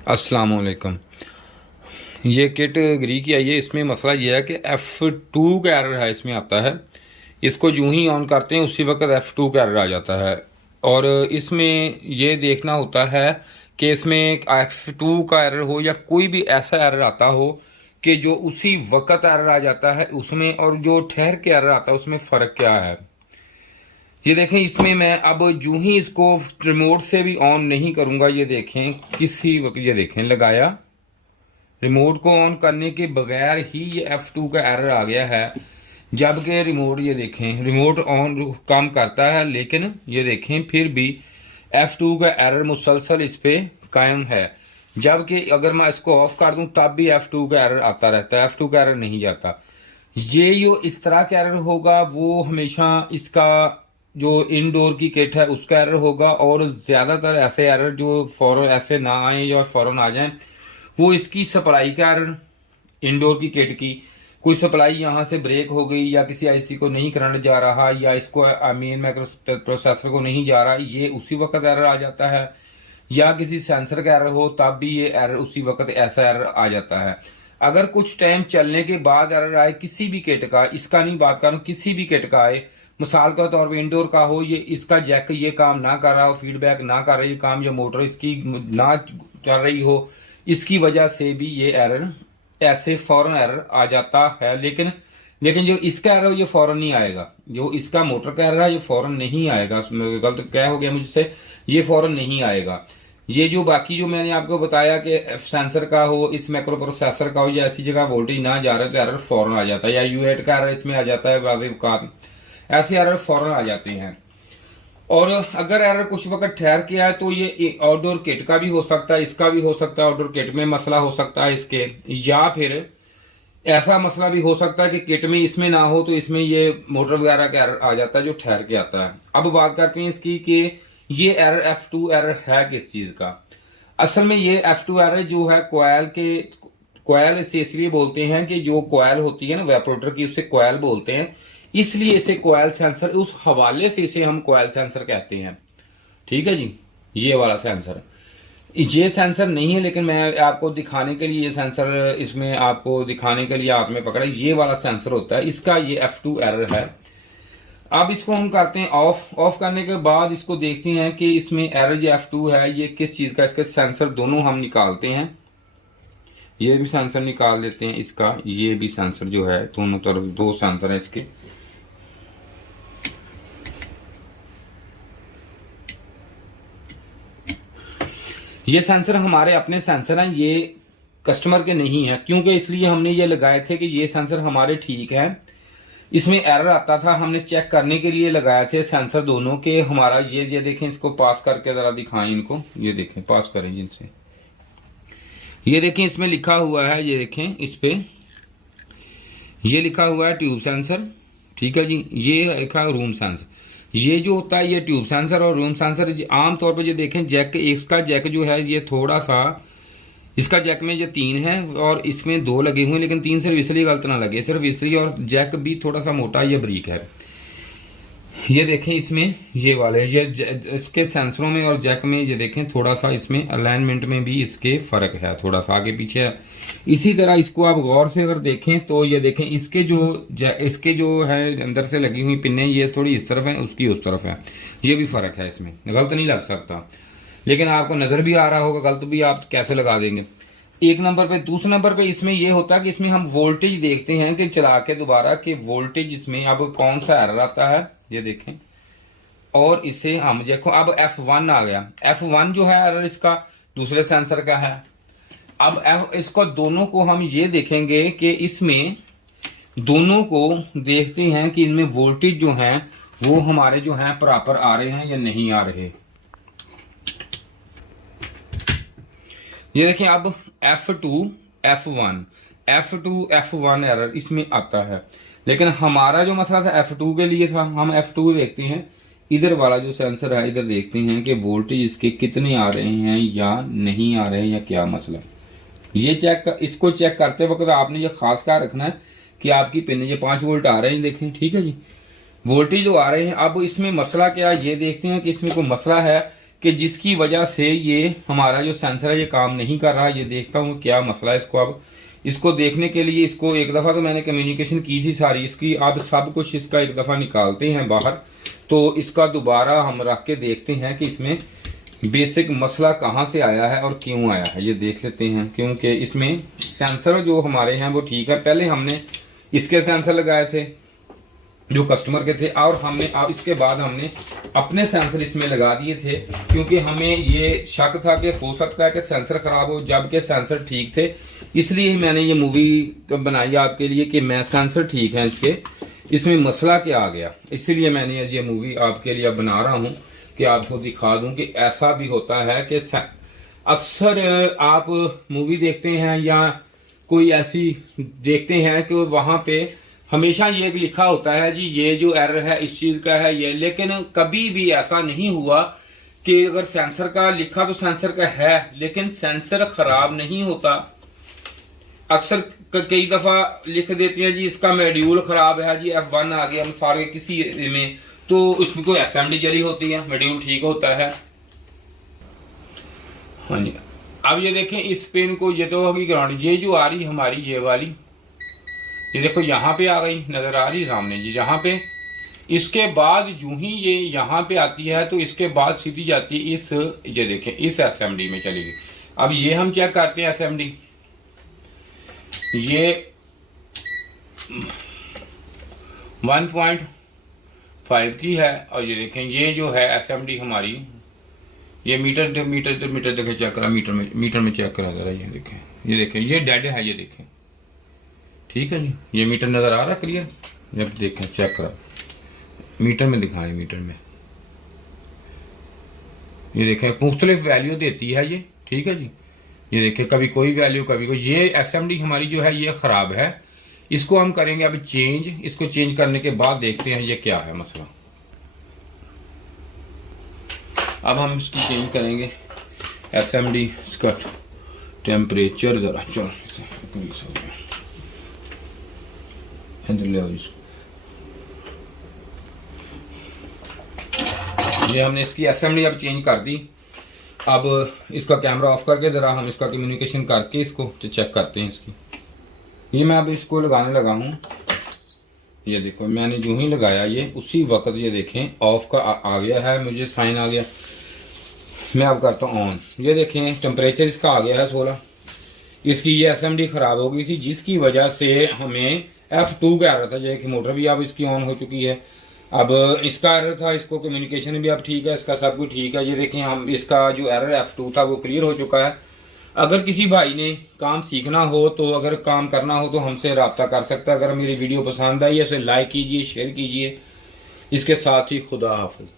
अस्सलाम वालेकुम। ये किट ग्री की आई है। इसमें मसला ये है कि F2 का एरर है, इसमें आता है। इसको यूं ही ऑन करते हैं उसी वक्त F2 का एरर आ जाता है। और इसमें ये देखना होता है कि इसमें F2 का एरर हो या कोई भी ऐसा एरर आता हो कि जो उसी वक्त एरर आ जाता है उसमें, और जो ठहर के एरर आता है उसमें फ़र्क क्या है। ये देखें, इसमें मैं अब यूं ही इसको रिमोट से भी ऑन नहीं करूंगा। ये देखें किसी वक्त, ये देखें लगाया, रिमोट को ऑन करने के बगैर ही ये F2 का एरर आ गया है। जबकि रिमोट, ये देखें रिमोट ऑन काम करता है, लेकिन ये देखें फिर भी F2 का एरर मुसलसल इस पे कायम है। जबकि अगर मैं इसको ऑफ कर दूं तब भी F2 का एरर आता रहता है, F2 का एरर नहीं जाता। ये जो इस तरह का एरर होगा वो हमेशा इसका जो इनडोर की किट है उसका एरर होगा। और ज़्यादातर ऐसे एरर जो फौरन ऐसे ना आए या फौरन आ जाएं, वो इसकी सप्लाई का एरर, इनडोर की किट की कोई सप्लाई यहाँ से ब्रेक हो गई, या किसी आईसी को नहीं करंट जा रहा, या इसको मेन माइक्रो प्रोसेसर को नहीं जा रहा, ये उसी वक्त एरर आ जाता है। या किसी सेंसर का एरर हो तब भी ये एरर उसी वक्त ऐसा एरर आ जाता है। अगर कुछ टाइम चलने के बाद एरर आए किसी भी किट का, इसका नहीं बात कर रहा हूं, किसी भी किट का आए, मिसाल के तौर पर इंडोर का हो, ये इसका जैक ये काम ना कर रहा हो, फीडबैक ना कर रही काम, या मोटर इसकी ना चल रही हो, इसकी वजह से भी ये एरर ऐसे फौरन एरर आ जाता है। लेकिन लेकिन जो इसका एरर ये फौरन नहीं आएगा। जो इसका मोटर का एरर है ये फौरन नहीं आएगा। गलत क्या हो गया मुझसे, ये फौरन नहीं आएगा। ये जो बाकी जो मैंने आपको बताया कि सेंसर का हो, इस माइक्रो प्रोसेसर का हो, या ऐसी जगह वोल्टेज ना जा रहा तो एरर फौरन आ जाता है। या U8 का एरर इसमें आ जाता है, वाजिब का ऐसे एरर फौरन आ जाते हैं। और अगर एरर कुछ वक्त ठहर के आए तो ये आउटडोर किट का भी हो सकता है, इसका भी हो सकता है, आउटडोर किट में मसला हो सकता है इसके। या फिर ऐसा मसला भी हो सकता है कि किट में इसमें ना हो तो इसमें ये मोटर वगैरह का एरर आ जाता है जो ठहर के आता है। अब बात करते हैं इसकी कि ये एरर F2 एरर है किस चीज का। असल में ये F2 एरर जो है कोयल से इसलिए बोलते हैं कि जो कोयल होती है ना वेपोरेटर की, उसे कोयल बोलते हैं, इसलिए इसे कोयल सेंसर, उस हवाले से इसे हम कोयल सेंसर कहते हैं। ठीक है जी। ये वाला सेंसर, ये सेंसर नहीं है, लेकिन मैं आपको दिखाने के लिए ये सेंसर, इसमें आपको दिखाने के लिए हाथ में पकड़ा, ये वाला सेंसर होता है, इसका ये F2 एरर है। अब इसको हम करते हैं ऑफ। ऑफ करने के बाद इसको देखते हैं कि इसमें एरर जो F2 है ये किस चीज का। इसके सेंसर दोनों हम निकालते हैं, ये भी सेंसर निकाल देते हैं इसका, ये भी सेंसर जो है, दोनों तरफ दो सेंसर है इसके। ये सेंसर हमारे अपने सेंसर हैं, ये कस्टमर के नहीं है। क्योंकि इसलिए हमने ये लगाए थे कि ये सेंसर हमारे ठीक है। इसमें एरर आता था, हमने चेक करने के लिए लगाए थे सेंसर दोनों के हमारा। ये देखें, इसको पास करके जरा दिखाएं इनको, ये देखें, पास करें जिनसे। ये देखें इसमें लिखा हुआ है, ये देखें इस पे ये लिखा हुआ है ट्यूब सेंसर। ठीक है जी। ये लिखा है रूम सेंसर। ये जो होता है ये ट्यूब सेंसर और रूम सेंसर। आमतौर पर ये देखें जैक, इसका जैक जो है ये थोड़ा सा, इसका जैक में ये 3 है और इसमें 2 लगे हुए हैं, लेकिन 3 सिर्फ इसलिए गलत ना लगे, सिर्फ इसलिए। और जैक भी थोड़ा सा मोटा या बारीक है। ये देखें इसमें ये वाले, ये इसके सेंसरों में और जैक में ये देखें थोड़ा सा इसमें अलाइनमेंट में भी इसके फर्क है, थोड़ा सा आगे पीछे है। इसी तरह इसको आप गौर से अगर देखें तो ये देखें इसके जो है अंदर से लगी हुई पिनें, ये थोड़ी इस तरफ है, उसकी उस तरफ है। ये भी फर्क है, इसमें गलत नहीं लग सकता, लेकिन आपको नजर भी आ रहा होगा, गलत भी आप कैसे लगा देंगे। एक नंबर पे। दूसरे नंबर पे इसमें यह होता है कि इसमें हम वोल्टेज देखते हैं कि चला के दोबारा कि वोल्टेज इसमें अब कौन सा एरर आता है, ये देखें। और इसे हम देखो, अब F1 आ गया। F1 जो है एरर इसका दूसरे सेंसर का है। अब इसको दोनों को हम ये देखेंगे कि इसमें दोनों को देखते हैं कि इनमें वोल्टेज जो है वो हमारे जो है बराबर आ रहे हैं या नहीं आ रहे। ये देखें, अब F2 F1 एरर इसमें आता है। लेकिन हमारा जो मसला था F2 के लिए था, हम F2 देखते हैं, इधर वाला जो सेंसर है इधर देखते हैं कि वोल्टेज इसके कितने आ रहे हैं या नहीं आ रहे हैं, या क्या मसला। ये इसको चेक करते वक्त आपने ये खास ख्याल रखना है कि आपकी पिन ये 5 वोल्ट आ रहे हैं, देखें। ठीक है जी। वोल्टेज जो आ रहे हैं, अब इसमें मसला क्या है ये देखते हैं कि इसमें कोई मसला है कि जिसकी वजह से ये हमारा जो सेंसर है ये काम नहीं कर रहा। ये देखता हूँ क्या मसला है इसको। अब इसको देखने के लिए इसको एक दफ़ा तो मैंने कम्युनिकेशन की थी सारी इसकी, अब सब कुछ इसका एक दफ़ा निकालते हैं बाहर, तो इसका दोबारा हम रख के देखते हैं कि इसमें बेसिक मसला कहाँ से आया है और क्यों आया है, ये देख लेते हैं। क्योंकि इसमें सेंसर जो हमारे हैं वो ठीक है। पहले हमने इसके सेंसर लगाए थे जो कस्टमर के थे, और हमने अब इसके बाद हमने अपने सेंसर इसमें लगा दिए थे, क्योंकि हमें ये शक था कि हो सकता है कि सेंसर खराब हो, जबकि सेंसर ठीक थे। इसलिए मैंने ये मूवी बनाई आपके लिए कि मैं सेंसर ठीक है इसके, इसमें मसला क्या आ गया। इसीलिए मैंने ये मूवी आपके लिए बना रहा हूँ कि आपको दिखा दूं कि ऐसा भी होता है कि अक्सर आप मूवी देखते हैं या कोई ऐसी देखते हैं कि वहां पे हमेशा ये लिखा होता है जी ये जो एरर है इस चीज का है ये, लेकिन कभी भी ऐसा नहीं हुआ कि अगर सेंसर का लिखा तो सेंसर का है, लेकिन सेंसर खराब नहीं होता। अक्सर कई दफा लिख देते हैं जी इसका मॉड्यूल खराब है, जी F1 आ गया मिसाल के किसी में, तो उसमें कोई असेंबली जरी होती है, मॉड्यूल ठीक होता है। हाँ जी, अब ये देखें इस पेन को, ये तो होगी ग्राउंड, ये जो आ रही हमारी ये वाली, ये देखो यहाँ पे आ गई, नजर आ रही सामने जी यहाँ पे। इसके बाद यूं ही ये यहाँ पे आती है तो इसके बाद सीधी जाती है इस, ये देखें इस असेंबली में चली गई। अब ये हम चेक करते हैं असेंबली, ये 1.5 की है, और ये देखें ये जो है असेंबली हमारी, ये मीटर देखें चेक करा, मीटर में चेक करा जरा, ये देखें ये डेड है, ये देखें ठीक है जी, ये मीटर नजर आ रहा है क्लियर। जब देखें चेक करा मीटर में दिखाएं, मीटर में ये देखें मुख्तलिफ वैल्यू देती है ये, ठीक है जी। ये देखें कभी कोई वैल्यू कभी कोई, ये असेंबली हमारी जो है ये खराब है, इसको हम करेंगे अब चेंज। इसको चेंज करने के बाद देखते हैं ये क्या है मसला। अब हम इसकी चेंज करेंगे असेंबली, इसका टेम्परेचर जरा चलो इधर ले आओ इसको। ये हमने इसकी असेंबली अब चेंज कर दी। अब इसका कैमरा ऑफ करके जरा हम इसका कम्युनिकेशन करके इसको तो चेक करते हैं इसकी। ये मैं अब इसको लगाने लगा हूँ, ये देखो मैंने जो ही लगाया ये उसी वक्त ये देखें ऑफ का आ गया है, मुझे साइन आ गया। मैं अब करता हूँ ऑन, ये देखें टेम्परेचर इसका आ गया है 16। इसकी ये असेंबली खराब हो गई थी जिसकी वजह से हमें F2 का एरर था, जो कि मोटर भी अब इसकी ऑन हो चुकी है। अब इसका एरर था, इसको कम्युनिकेशन भी अब ठीक है, इसका सब कुछ ठीक है। ये देखें हम इसका जो एरर F2 था वो क्लियर हो चुका है। अगर किसी भाई ने काम सीखना हो तो, अगर काम करना हो तो हमसे रब्ता कर सकता है। अगर मेरी वीडियो पसंद आई है इसे लाइक कीजिए, शेयर कीजिए। इसके साथ ही खुदा हाफिज।